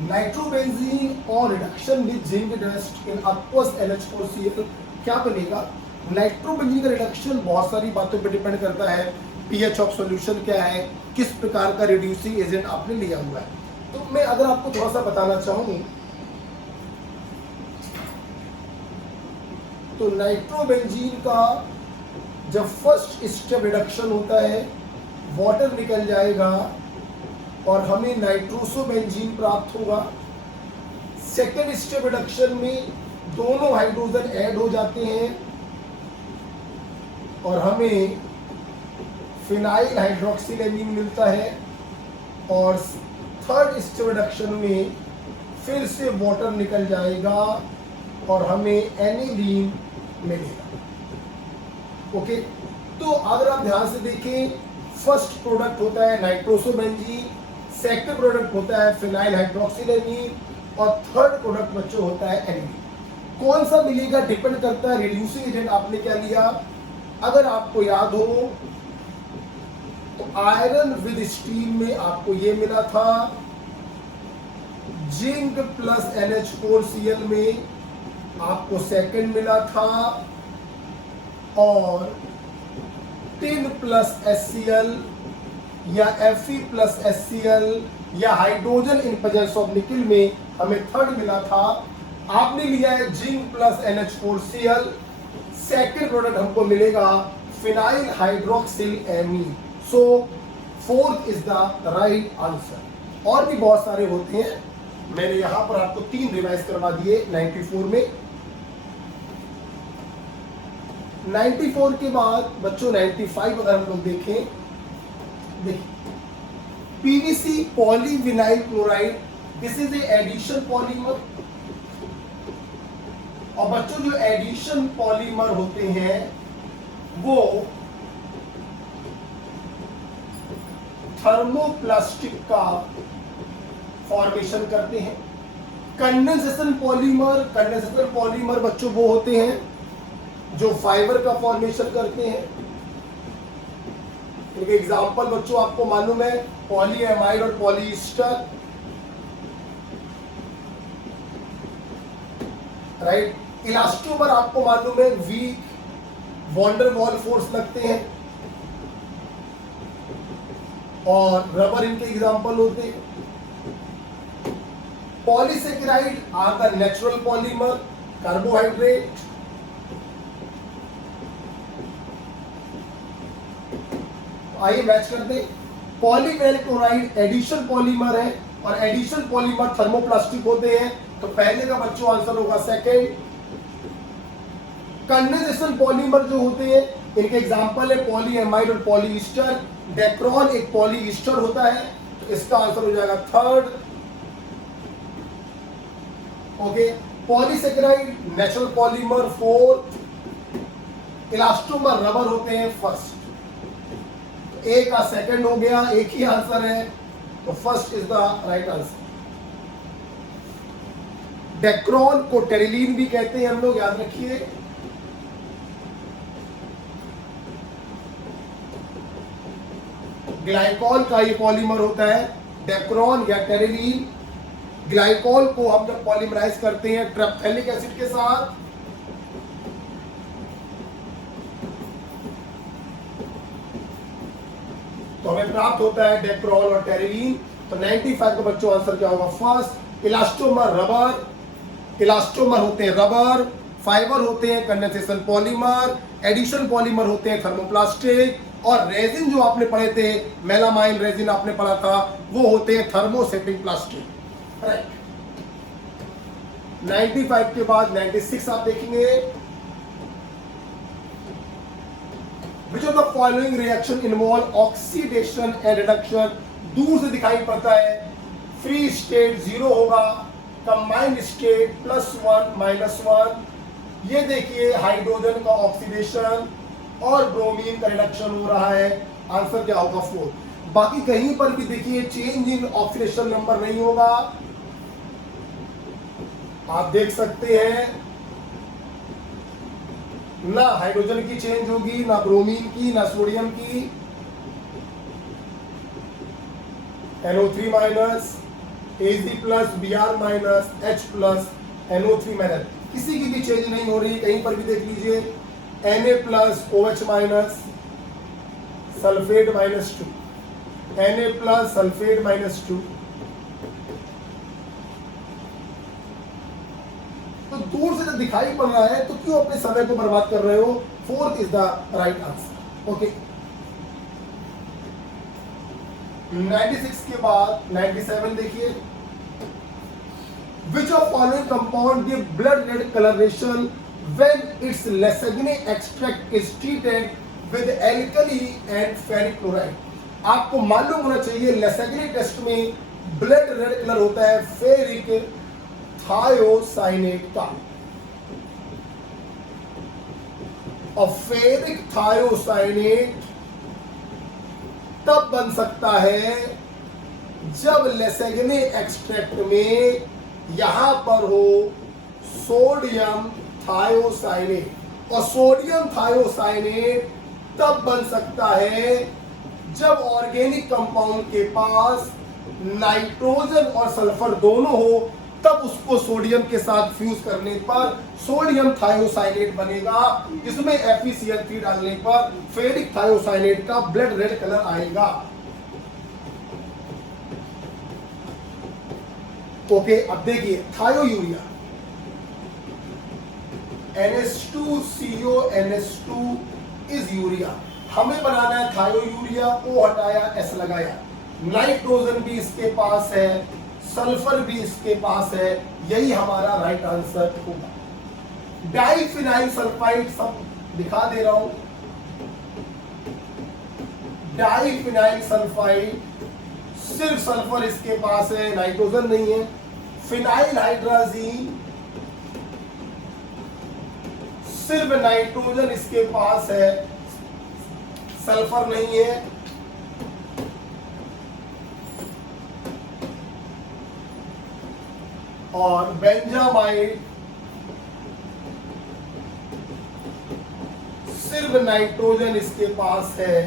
Nitrobenzene और reduction with zinc dust in aqueous NH4Cl क्या बनेगा? नाइट्रोबेंजीन का रिडक्शन बहुत सारी बातों पर डिपेंड करता है। पीएच ऑफ सॉल्यूशन क्या है, किस प्रकार का रिड्यूसिंग एजेंट आपने लिया हुआ है। तो मैं अगर आपको थोड़ा सा बताना चाहूँ तो नाइट्रोबेंजीन का जब फर्स्ट स्टेप रिडक्शन होता है, वाटर निकल जाएगा और हमें नाइट्रोसोबेंजीन प्राप्त होगा। सेकेंड स्टेप रिडक्शन में दोनों हाइड्रोजन ऐड हो जाते हैं और हमें फिनाइल हाइड्रोक्सिलेमीन मिलता है। और थर्ड स्टेप रिडक्शन में फिर से वाटर निकल जाएगा और हमें एनिलीन मिलेगा। ओके, तो अगर आप ध्यान से देखें, फर्स्ट प्रोडक्ट होता है नाइट्रोसोबेंजीन, सेकंड प्रोडक्ट होता है फिनाइल हाइड्रोक्सिलेमीन और थर्ड प्रोडक्ट बच्चों होता है एनिलीन। कौन सा मिलेगा डिपेंड करता है रिड्यूसिंग एजेंट आपने क्या लिया। अगर आपको याद हो तो आयरन विद स्टील में आपको ये मिला था, जिंक प्लस NH4Cl में आपको सेकंड मिला था, और टिन प्लस HCl या Fe प्लस HCl या हाइड्रोजन इन प्रेजेंस ऑफ निकल में हमें थर्ड मिला था। आपने लिया है zinc plus NH4Cl, second product हमको मिलेगा phenyl hydroxyl amine. So fourth is the right answer. और भी बहुत सारे होते हैं, मैंने यहां पर आपको 3 रिवाइज करवा दिए 94 में। 94 के बाद बच्चों 95 अगर हम लोग देखें, देखिए PVC polyvinyl chloride, this is a addition polymer. और बच्चों जो एडिशन पॉलीमर होते हैं वो थर्मोप्लास्टिक का फॉर्मेशन करते हैं। कंडेंसेशन पॉलीमर बच्चों वो होते हैं जो फाइबर का फॉर्मेशन करते हैं। एक एग्जांपल बच्चों आपको मालूम है, पॉलीएमाइड और पॉलीएस्टर, राइट। इलास्टोमर आपको मालूम है वीक वॉन्डर वॉल फोर्स लगते हैं, और रबर इनके एग्जांपल होते हैं। Polysaccharide are the natural polymer, carbohydrate. आइए मैच करते हैं। पॉलीविनाइल क्लोराइड एडिशन पॉलीमर है और एडिशन पॉलीमर थर्मोप्लास्टिक होते हैं, तो पहले का बच्चों आंसर होगा सेकेंड। कंडेंसेशन पॉलीमर जो होते हैं इनके एग्जांपल है पॉलीएमाइड और पॉलीएस्टर। डेक्रॉन एक पॉलीएस्टर होता है, तो इसका आंसर हो जाएगा third. Okay, polysaccharide natural polymer fourth, elastomer rubber होते हैं फर्स्ट। ए का सेकंड हो गया, एक ही आंसर है, तो first is the right answer. Dacron को टेरिलीन भी कहते हैं हम लोग, याद रखिए। ग्लाइकॉल का ये पॉलीमर होता है, डेक्रॉन या टेरिलीन। ग्लाइकॉल को हम जब पॉलीमराइज करते हैं ट्रेप्थेलिक एसिड के साथ, तो हमें प्राप्त होता है डेक्रॉल और टेरिलीन। तो 95 का बच्चों आंसर क्या होगा? फर्स्ट। इलास्टोमर रबर, इलास्टोमर होते हैं रबर, फाइबर होते हैं कंडेंसेशन पॉलीमर, एडिशन पॉलीमर होते हैं थर्मोप्लास्टिक, और रेजिन जो आपने पढ़े थे मेलामाइन रेजिन आपने पढ़ा था, वो होते हैं थर्मोसेटिंग प्लास्टिक, राइट। 95 के बाद 96 आप देखेंगे। Which of the following reaction involve oxidation and reduction? दूर से दिखाई पड़ता है, फ्री स्टेट 0 होगा, कंबाइंड स्टेट +1 -1। ये देखिए हाइड्रोजन का ऑक्सीडेशन और ब्रोमीन का रिडक्शन हो रहा है, आंसर क्या होगा? 4। बाकी कहीं पर भी देखिए चेंज इन ऑक्सीडेशन नंबर नहीं होगा, आप देख सकते हैं ना हाइड्रोजन की चेंज होगी, ना ब्रोमीन की, ना सोडियम की। NO3-, Ag plus Br minus H plus NO3 minus, किसी की भी चेंज नहीं हो रही, कहीं पर भी देख लीजिए। Na plus OH minus sulphate minus 2, Na plus sulphate minus 2। तो दूर से जब दिखाई पड़ रहा है तो क्यों अपने समय को बर्बाद कर रहे हो? Fourth is the right answer. Okay, 96 के बाद 97 देखिए। Which of following compound give blood red coloration when its Lessagne extract is treated with alkali and ferric chloride? आपको मालूम होना चाहिए लेसेग्ने टेस्ट में ब्लड रेड कलर होता है फेरिक थायोसाइनेट का। और फेरिक थायोसाइनेट तब बन सकता है जब लेसेग्ने एक्सट्रैक्ट में यहां पर हो सोडियम थायोसाइनेट। और सोडियम थायोसाइनेट तब बन सकता है जब ऑर्गेनिक कंपाउंड के पास नाइट्रोजन और सल्फर दोनों हो, तब उसको सोडियम के साथ फ्यूज करने पर सोडियम थायोसाइनेट बनेगा, जिसमें FeCl3 डालने पर फेरिक थायोसाइनेट का ब्लड रेड कलर आएगा। ओके, अब देखिए thiourea NH2CO NH2 is urea. हमें बनाना है थायोयूरिया, O हटाया S लगाया, नाइट्रोजन भी इसके पास है, सल्फर भी इसके पास है, यही हमारा राइट आंसर होगा। डाइफिनाइल सल्फाइड सब दिखा दे रहा हूं। डाइफिनाइल सल्फाइड सिर्फ सल्फर इसके पास है, नाइट्रोजन नहीं है। फिनाइल हाइड्राजीन सिर्फ नाइट्रोजन इसके पास है, सल्फर नहीं है। और बेंजामाइड सिर्फ नाइट्रोजन इसके पास है,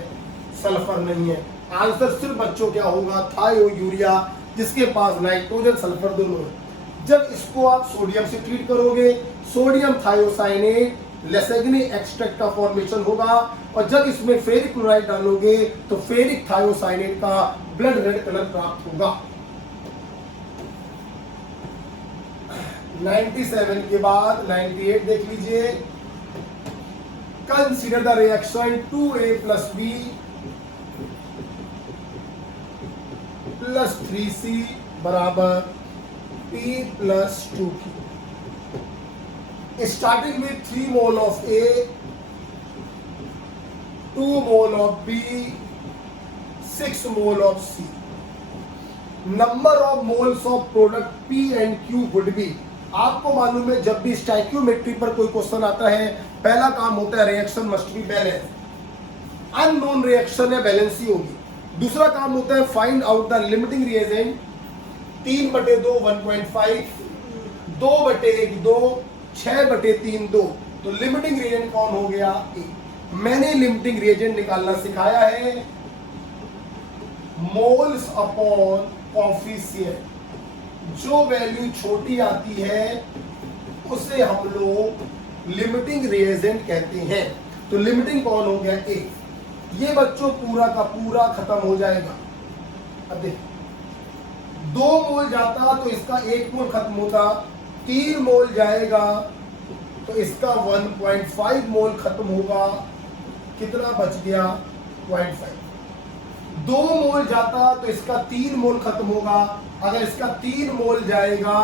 सल्फर नहीं है। आंसर सिर्फ बच्चों क्या होगा? थायोयूरिया, जिसके पास नाइट्रोजन सल्फर दोनों है। जब इसको आप सोडियम से ट्रीट करोगे, सोडियम थायोसाइनेट लेसेग्ने एक्सट्रैक्ट का फॉर्मेशन होगा, और जब इसमें फेरिक क्लोराइड डालोगे तो फेरिक थायोसाइनेट का ब्लड रेड कलर प्राप्त होगा। 97 के बाद 98 देख लीजिए। Consider the reaction 2A plus B plus 3C बराबर P plus 2Q। Starting with 3 mole of A, 2 mole of B, 6 mole of C। Number of moles of product P and Q would be. आपको मालूम है जब भी स्टैइकियोमेट्री पर कोई question आता है, पहला काम होता है reaction must be balance. Unknown reaction है, बैलेंस ही होगी। दूसरा काम होता है find out the limiting reagent. 3/2 1.5, 2/1 2, 6/3 2। तो लिमिटिंग रिएजेंट कौन हो गया? ए। मैंने लिमिटिंग रिएजेंट निकालना सिखाया है मोल्स अपॉन कोफिशिएंट। जो वैल्यू छोटी आती है उसे हम लोग लिमिटिंग रिएजेंट कहते हैं। तो लिमिटिंग कौन हो गया? ए। ये बच्चों पूरा का पूरा खत्म हो जाएगा। अब देखिए 2 मोल जाता तो इसका 1 मोल खत्म होता, 3 मोल जाएगा तो इसका 1.5 मोल खत्म होगा। कितना बच गया? 0.5। 2 मोल जाता तो इसका 3 मोल खत्म होगा। अगर इसका 3 मोल जाएगा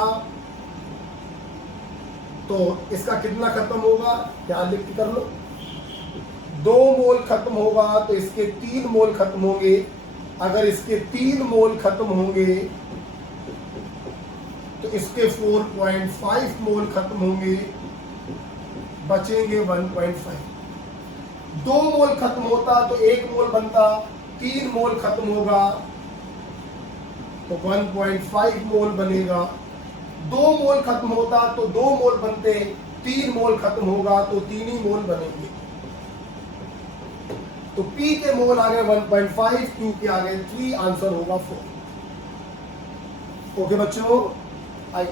तो इसका कितना खत्म होगा? ध्यान लिख के कर लो। 2 मोल खत्म होगा तो इसके 3 मोल खत्म होंगे। अगर इसके 3 मोल खत्म होंगे तो इसके 4.5 मोल खत्म होंगे, बचेंगे 1.5। 2 मोल खत्म होता तो 1 मोल बनता, 3 मोल खत्म होगा तो 1.5 मोल बनेगा। 2 मोल खत्म होता तो 2 मोल बनते, 3 मोल खत्म होगा तो 3 ही मोल बनेंगे। तो P के मोल आ गए 1.5, Q के आ गए 3, आंसर होगा 4। ओके बच्चों, आई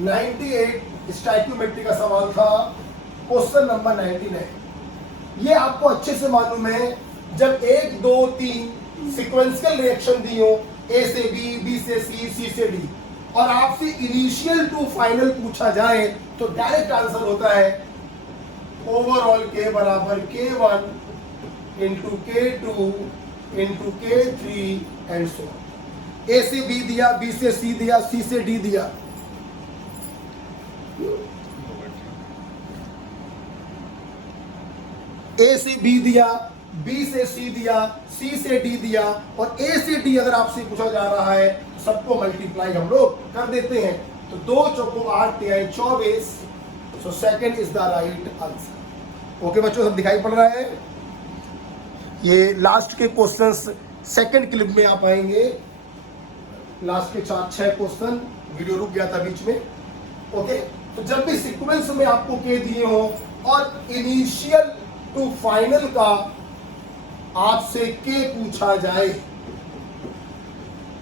98 स्टाइक्योमेट्री का सवाल था, क्वेश्चन नंबर 99। ये आपको अच्छे से मालूम है, जब 1 2 3 सिक्वेंशियल रिएक्शन दी हो, ए से बी, बी से सी से डी, और आपसे इनिशियल टू फाइनल पूछा जाए तो डायरेक्ट आंसर होता है ओवरऑल के बराबर K1 into K2 into K3 and so. A से बी दिया, बी से सी दिया, सी से डी दिया, ए से बी दिया, बी से सी दिया, सी से डी दिया, और ए से डी अगर आपसे पूछा जा रहा है तो सबको मल्टीप्लाई हम लोग कर देते हैं। तो 2 चौको 8 तिहाई 24, so second is the right answer. Okay बच्चों, सब दिखाई पड़ रहा है? ये लास्ट के क्वेश्चंस सेकंड क्लिप में आप आएंगे, लास्ट के 4-6 क्वेश्चन, वीडियो रुक गया था बीच में। ओके, तो जब भी सीक्वेंस में आपको के दिए हो और इनिशियल टू फाइनल का आपसे के पूछा जाए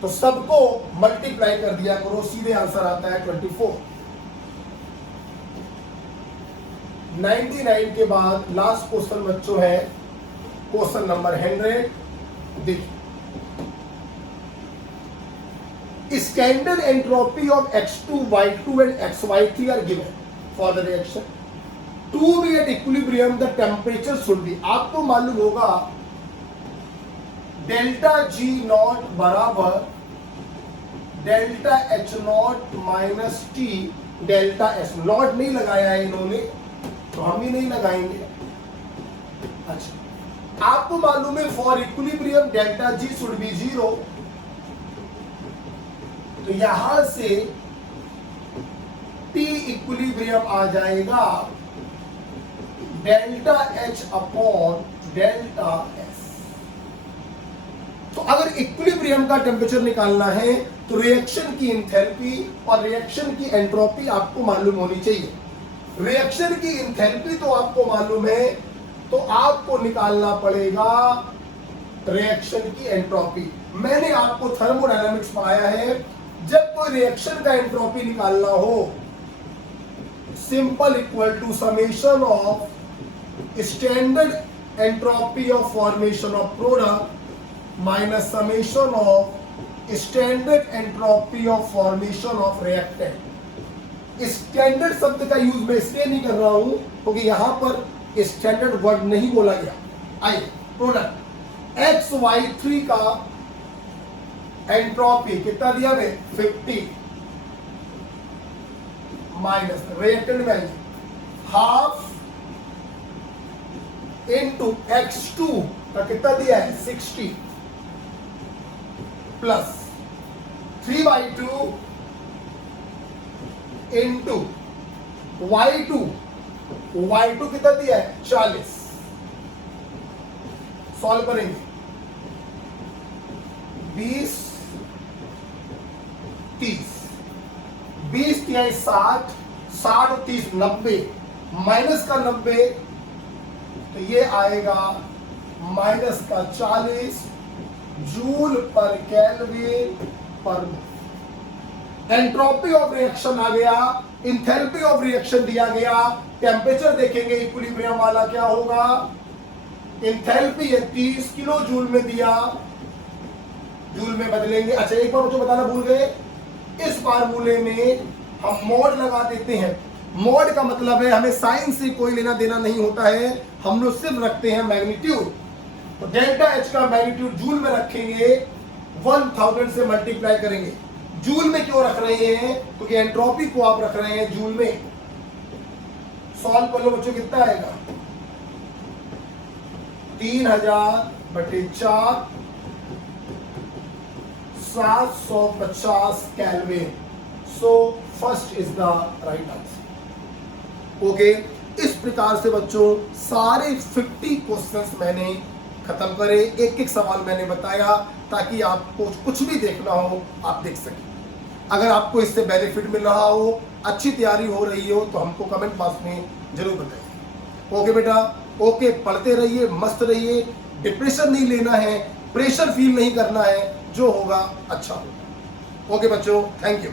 तो सबको मल्टीप्लाई कर दिया करो, सीधे आंसर आता है 24। 99 के बाद लास्ट क्वेश्चन बच्चों है क्वेश्चन नंबर 100। देखिए, standard entropy of x2 y2 and xy3 are given for the reaction to be at equilibrium the temperature should be. आपको मालूम होगा डेल्टा G नॉट बराबर delta H naught minus T delta S। Naught नहीं लगाया है इन्होंने, तो हम भी नहीं लगाएंगे। अच्छा, आपको मालूम है for equilibrium delta G should be 0, तो यहां से T इक्विलिब्रियम आ जाएगा delta H upon delta S। तो अगर इक्विलिब्रियम का टेम्परेचर निकालना है तो रिएक्शन की एंथैल्पी और रिएक्शन की एंट्रोपी आपको मालूम होनी चाहिए। रिएक्शन की एंथैल्पी तो आपको मालूम है, तो आपको निकालना पड़ेगा रिएक्शन की एंट्रोपी। मैंने आपको थर्मोडायनामिक्स पढ़ाया है, जब कोई रिएक्शन का एंट्रोपी निकालना हो, simple equal to summation of standard entropy of formation of product minus summation of standard entropy of formation of reactant. Standard शब्द का यूज मैं इसलिए नहीं कर रहा हूं क्योंकि यहां पर स्टैंडर्ड वर्ड नहीं बोला गया। आइए, प्रोडक्ट XY3 का एंट्रोपी कितना दिया है 50 minus reactant value half into X2 का कितना दिया है 60 प्लस 3/2 इनटू Y2 कितना दिया है 40। सॉल्व करेंगे 20 30 20 तिहाई 60 60 और 30 90 माइनस का 90 तो ये आएगा माइनस का 40 जूल पर केल्विन पर। एंट्रोपी ऑफ रिएक्शन आ गया, इंथैल्पी ऑफ रिएक्शन दिया गया, टेम्परेचर देखेंगे इक्विलिब्रियम वाला क्या होगा। इंथैल्पी है 30 किलो जूल में दिया, जूल में बदलेंगे। अच्छा, एक बार मुझे बताना भूल गए, इस फार्मूले में हम मोड लगा देते हैं। मोड का मतलब है हमें साइन से कोई लेना देना नहीं होता है, हम लोग सिर्फ रखते हैं मैग्नीट्यूड। तो डेल्टा H का मैग्नीट्यूड जूल में रखेंगे, 1000 से मल्टीप्लाई करेंगे। जूल में क्यों रख रहे हैं? क्योंकि एंट्रोपी को आप रख रहे हैं जूल में। सॉल्व कर लो बच्चों, कितना आएगा 3000/4 750 kelvin. So first is the right answer. Okay, इस प्रकार से बच्चों सारे 50 क्वेश्चंस मैंने खत्म करे, एक एक सवाल मैंने बताया ताकि आपको कुछ भी देखना हो आप देख सकें। अगर आपको इससे बेनिफिट मिल रहा हो, अच्छी तैयारी हो रही हो, तो हमको कमेंट बॉक्स में जरूर बताइए। ओके बेटा, ओके, पढ़ते रहिए, मस्त रहिए, डिप्रेशन नहीं लेना है, प्रेशर फील नहीं करना है। जो होगा अच्छा होगा। ओके बच्चों, थैंक यू।